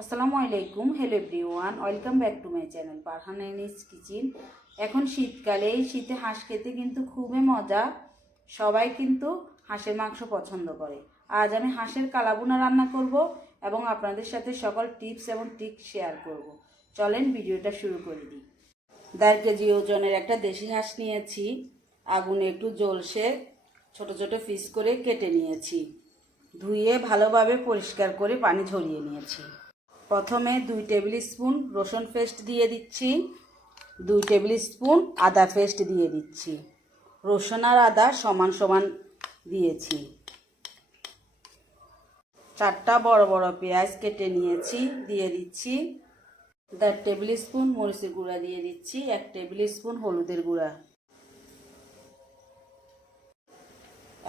আসসালামু আলাইকুম hello everyone welcome back to my channel Parhan এনিস kitchen এখন শীতকালে এই শীতে হাঁস খেতে কিন্তু খুবই মজা। সবাই কিন্তু হাঁসের মাংস পছন্দ করে। আজ আমি হাঁসের কালাবুনা রান্না করব এবং আপনাদের সাথে সকল টিপস এবং ট্রিক্স শেয়ার করব। চলেন ভিডিওটা শুরু করে দিই। দেড় কেজি ওজনের একটা দেশি হাঁস নিয়েছি। আগুনে একটু জলসে ছোট ছোট পিস করে কেটে নিয়েছি। ধুয়ে ভালোভাবে পরিষ্কার করে পানি ঝরিয়ে নিয়েছি। প্রথমে দুই টেবিল স্পুন রসুন পেস্ট দিয়ে দিচ্ছি। দুই টেবিল স্পুন আদা পেস্ট দিয়ে দিচ্ছি। রসুন আর আদা সমান সমান দিয়েছি। চারটা বড় বড় পেঁয়াজ কেটে নিয়েছি, দিয়ে দিচ্ছি। দেড় টেবিল স্পুন মরিচের গুঁড়া দিয়ে দিচ্ছি, এক টেবিল স্পুন হলুদের গুঁড়া।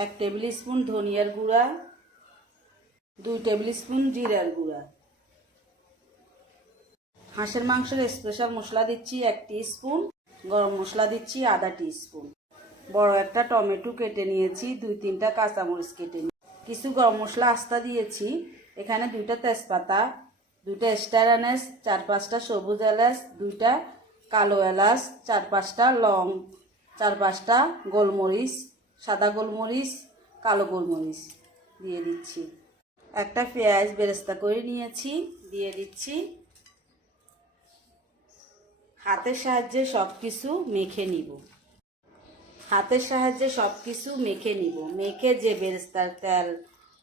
এক টেবিল স্পুন ধনিয়ার গুঁড়া। দুই টেবিল স্পুন জিরার গুঁড়া। হাঁসের মাংসের স্পেশাল মশলা দিচ্ছি এক স্পুন, গরম মশলা দিচ্ছি আধা স্পুন বড় একটা টমেটো কেটে নিয়েছি, দুই তিনটা কাঁচামরিচ কেটে নিয়ে কিছু গরম মশলা আস্তা দিয়েছি, এখানে দুইটা তেজপাতা, দুইটা স্টার এলাচ চার পাঁচটা সবুজ এলাচ, দুইটা কালো এলাচ, চার পাঁচটা লং, চার পাঁচটা গোলমরিচ, সাদা গোলমরিচ, কালো গোলমরিচ দিয়ে দিচ্ছি। একটা পেঁয়াজ বেরেস্তা করে নিয়েছি, দিয়ে দিচ্ছি। হাতের সাহায্যে সব কিছু মেখে নিব। হাতের সাহায্যে সব কিছু মেখে নিব। মেখে যে বেরেস্তার তেল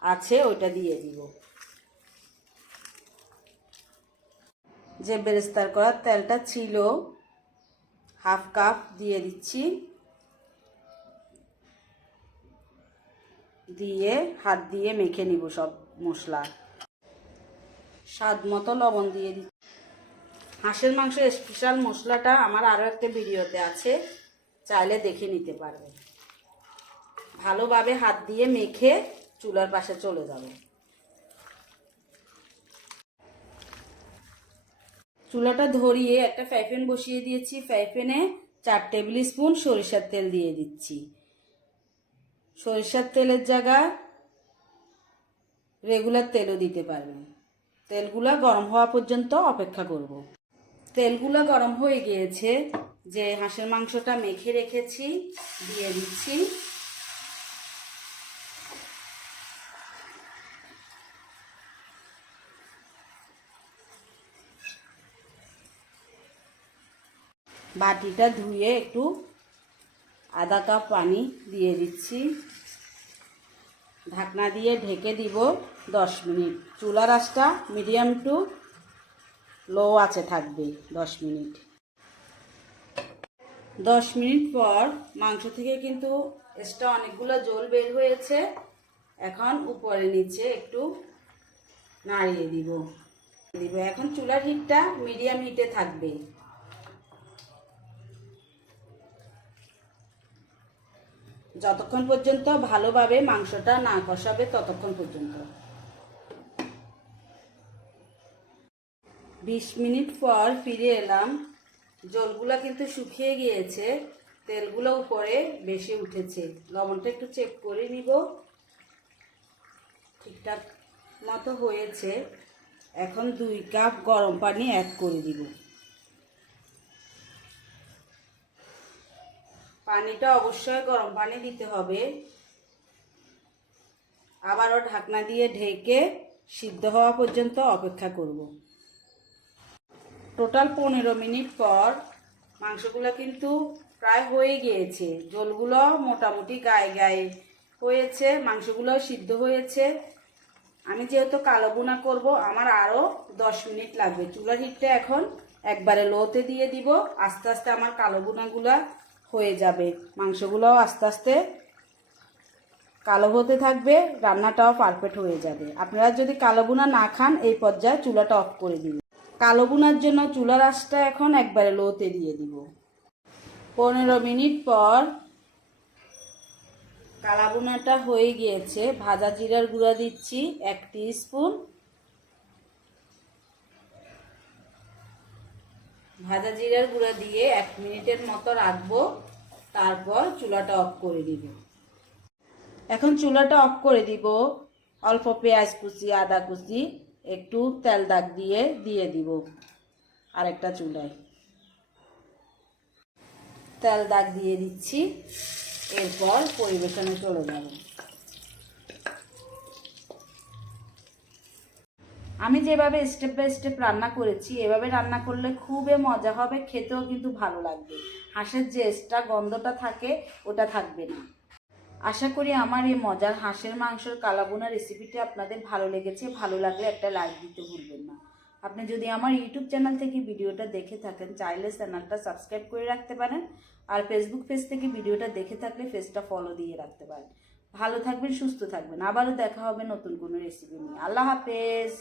আছে ওইটা দিয়ে দিব। যে বেরেস্তার করার তেলটা ছিল হাফ কাপ দিয়ে দিচ্ছি। দিয়ে হাত দিয়ে মেখে নিব সব মশলা। স্বাদ মতো লবণ দিয়ে দিচ্ছি। হাঁসের মাংস স্পেশাল মশলাটা আমার আরও একটা ভিডিওতে আছে, চাইলে দেখে নিতে পারবে ভালোভাবে হাত দিয়ে মেখে চুলার পাশে চলে যাবে। চুলাটা ধরিয়ে একটা ফ্রাই প্যান বসিয়ে দিয়েছি। ফ্রাই প্যানে চার টেবিল স্পুন সরিষার তেল দিয়ে দিচ্ছি। সরিষার তেলের জায়গা রেগুলার তেলও দিতে পারবেন। তেলগুলা গরম হওয়া পর্যন্ত অপেক্ষা করব। তেলগুলো গরম হয়ে গিয়েছে। যে হাঁসের মাংসটা মেখে রেখেছি, দিয়ে দিচ্ছি। বাটিটা ধুয়ে একটু আধা কাপ পানি দিয়ে দিচ্ছি। ঢাকনা দিয়ে ঢেকে দিব দশ মিনিট। চুলার আঁচটা মিডিয়াম টু লো আছে, থাকবে দশ মিনিট। দশ মিনিট পর মাংস থেকে কিন্তু এক্সট্রা অনেকগুলো জল বের হয়েছে। এখন উপরে নিচে একটু নাড়িয়ে দিব। দিব। এখন চুলার হিটটা মিডিয়াম হিটে থাকবে। যতক্ষণ পর্যন্ত ভালোভাবে মাংসটা না কষাবে ততক্ষণ পর্যন্ত। বিশ মিনিট পর ফিরে এলাম। জলগুলো কিন্তু শুকিয়ে গিয়েছে, তেলগুলো উপরে বেশি উঠেছে। লবণটা একটু চেক করে নিব। ঠিকঠাক মতো হয়েছে। এখন দুই কাপ গরম পানি অ্যাড করে দিব। পানিটা অবশ্যই গরম পানি দিতে হবে। আবারও ঢাকনা দিয়ে ঢেকে সিদ্ধ হওয়া পর্যন্ত অপেক্ষা করব। টোটাল পনেরো মিনিট পর মাংসগুলো কিন্তু প্রায় হয়ে গিয়েছে। জলগুলো মোটামুটি গায়ে গায়ে হয়েছে, মাংসগুলো সিদ্ধ হয়েছে। আমি যেহেতু কালো বুনা করব, আমার আরও দশ মিনিট লাগবে। চুলার হিটটা এখন একবারে লোতে দিয়ে দিব। আস্তে আস্তে আমার কালো বুনাগুলা হয়ে যাবে। মাংসগুলোও আস্তে আস্তে কালো হতে থাকবে, রান্নাটাও পারফেক্ট হয়ে যাবে। আপনারা যদি কালো বুনা না খান, এই পর্যায়ে চুলাটা অফ করে দিন। কালো বুনার জন্য চুলার আঁচটা এখন একবারে লোতে দিয়ে দিব। পনেরো মিনিট পর কালা বুনাটা হয়ে গিয়েছে। ভাজা জিরার গুঁড়া দিচ্ছি এক স্পুন ভাজা জিরার গুঁড়া দিয়ে এক মিনিটের মতো রাখব। তারপর চুলাটা অফ করে দিব। এখন চুলাটা অফ করে দিব। অল্প পেঁয়াজ কুচি, আদা কুচি একটু তেল দাগ দিয়ে দিয়ে দিব আরেকটা চুলায়। তেল দাগ দিয়ে দিচ্ছি, এরপর পরিবেশনে চলে যাব। আমি যেভাবে স্টেপ বাই স্টেপ রান্না করেছি, এভাবে রান্না করলে খুবই মজা হবে, খেতেও কিন্তু ভালো লাগবে। হাঁসের যে এক্সট্রা গন্ধটা থাকে, ওটা থাকবে না। আশা করি আমার এই মজার হাঁসের মাংসের কালাবোনা রেসিপিটি আপনাদের ভালো লেগেছে, ভালো লাগলে একটা লাইক দিতে ভুলবেন না। আপনি যদি আমার ইউটিউব চ্যানেল থেকে ভিডিওটা দেখে থাকেন, চাইলে চ্যানেলটা সাবস্ক্রাইব করে রাখতে পারেন আর ফেসবুক পেজ থেকে ভিডিওটা দেখে থাকলে পেজটা ফলো দিয়ে রাখতে পারেন। ভালো থাকবেন, সুস্থ থাকবেন। আবারও দেখা হবে নতুন কোনো রেসিপি নিয়ে। আল্লাহ হাফেজ!